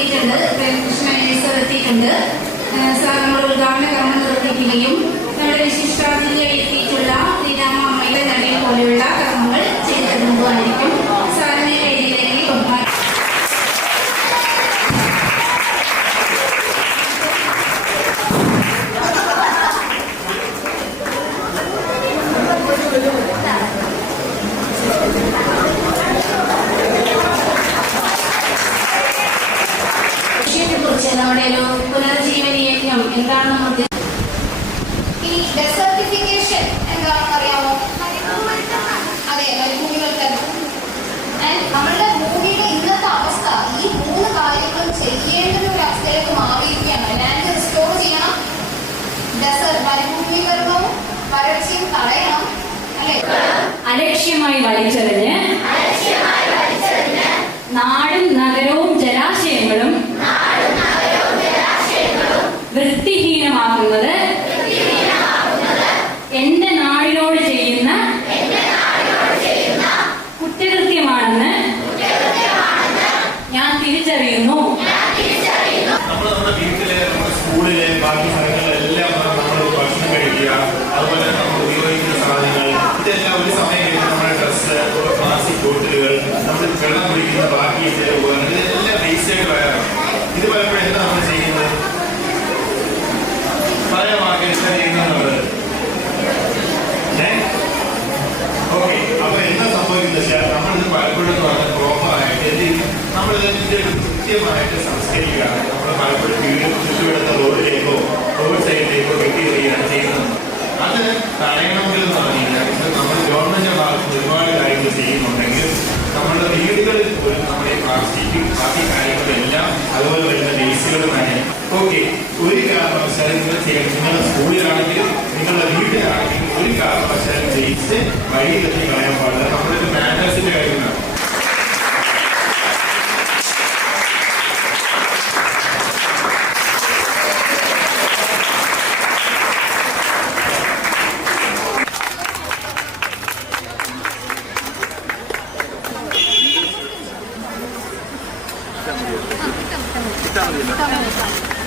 എത്തിയിട്ടുണ്ട്. കൃഷ്ണ എത്തിയിട്ടുണ്ട്. സാർ നമ്മൾ ഉദ്ഘാടന കർമ്മം നിർവഹിക്കുകയും നമ്മുടെ വിശിഷ്ടാതിഥിയായി എത്തിയിട്ടുള്ള ശ്രീരാമ അമ്മയുടെ നടയിൽ പോലെയുള്ള കർമ്മങ്ങൾ ചെയ്തു തരുന്നതുമായിരിക്കും. സാറിനെ വേദിയിലേക്ക് കൊണ്ടുപോകാൻ നമ്മുടെ ഒരു പുനർജീവനി യജ്ഞം എന്താണെന്ന് ഈ ഡെസർട്ടിഫിക്കേഷൻ എന്താണെന്ന് അറിയാമോ? അതെ, മരുഭൂമികൾക്കല്ല. നമ്മളുടെ ഭൂമിയുടെ ഇന്നത്തെ അവസ്ഥ ഈ 3 കാര്യങ്ങളും ചെയ്യേണ്ടുന്ന ഒരു അവസ്ഥയിലേക്ക് മാറിയിരിക്കുകയാണ്. ലാൻഡ് റിസ്റ്റോർ ചെയ്യണം, മരുഭൂമീകരണവും വരൾച്ചയും തടയണം, അല്ലെ? അലക്ഷ്യമായി വലിച്ചെറിഞ്ഞ് നാടും നഗരവും ജലാശയങ്ങളും വൃത്തിഹീനമാക്കുന്നത് എന്റെ നാടിനോട് ചെയ്യുന്ന കുറ്റകൃത്യമാണെന്ന് ഞാൻ തിരിച്ചറിയുന്നു. നമ്മുടെ വീട്ടിലെ, സ്കൂളിലെ, ബാക്കി സ്ഥലങ്ങളിലെല്ലാം നമ്മൾ ഭക്ഷണം കഴിക്കുക, അതുപോലെ നമ്മൾ ഉപയോഗിക്കുന്ന സാധനങ്ങൾ, ഇതെല്ലാം ഒരു സമയം കഴിഞ്ഞ് നമ്മുടെ ഡ്രസ്സ്, പ്ലാസ്റ്റിക് ബോട്ടിലുകൾ, നമ്മൾ വെള്ളം കുടിക്കുന്ന ബാക്കി ഉപകരണങ്ങൾ, ഇതെല്ലാം വേസ്റ്റ് ആയിട്ട് വരാറാണ്. ഇത് പലപ്പോഴും എന്താ നമ്മൾ ചെയ്യുന്നത്? പറയാമാകെ ചെയ്യുന്നത്. ഓക്കെ, അപ്പൊ എന്താ സംഭവിക്കുന്നത് വെച്ചാൽ നമ്മളിത് പലപ്പോഴും പ്രോപ്പറായിട്ട് നമ്മളിതിന്റെ കൃത്യമായിട്ട് സംസ്കരിക്കുക. നമ്മൾ പലപ്പോഴും വീട് ചുറ്റുവിടുന്ന റോഡിലേക്കോ റോഡ് സൈഡിലേക്കോ കെട്ടിയെറിയാണ് ചെയ്യുന്നത്. അത് തടയണമെങ്കിൽ എന്ന് പറഞ്ഞു കഴിഞ്ഞാൽ നമ്മൾ ഗവൺമെന്റിന്റെ ഭാഗത്ത് ഒരുപാട് കാര്യങ്ങൾ ചെയ്യുന്നുണ്ടെങ്കിൽ നമ്മളുടെ വീടുകളിൽ പോലും നമ്മുടെ പ്ലാസ്റ്റിക് ബാക്കി കാര്യങ്ങളെല്ലാം അതുപോലെ വരുന്ന വേസ്റ്റുകളും തന്നെ. ഓക്കെ, ഒരു കാരണവശാലും നിങ്ങൾ ചെയ്യണം. നിങ്ങളുടെ സ്കൂളിലാണെങ്കിലും നിങ്ങളുടെ വീട്ടിലാണെങ്കിലും ഒരു കാരണവശാലും വേസ്റ്റ് വഴിയിലെത്തി കളയാൻ പാടില്ല. നമ്മളൊരു മാനേഴ്സിന്റെ കാര്യമാണ്. ഇട്ടാ മതി.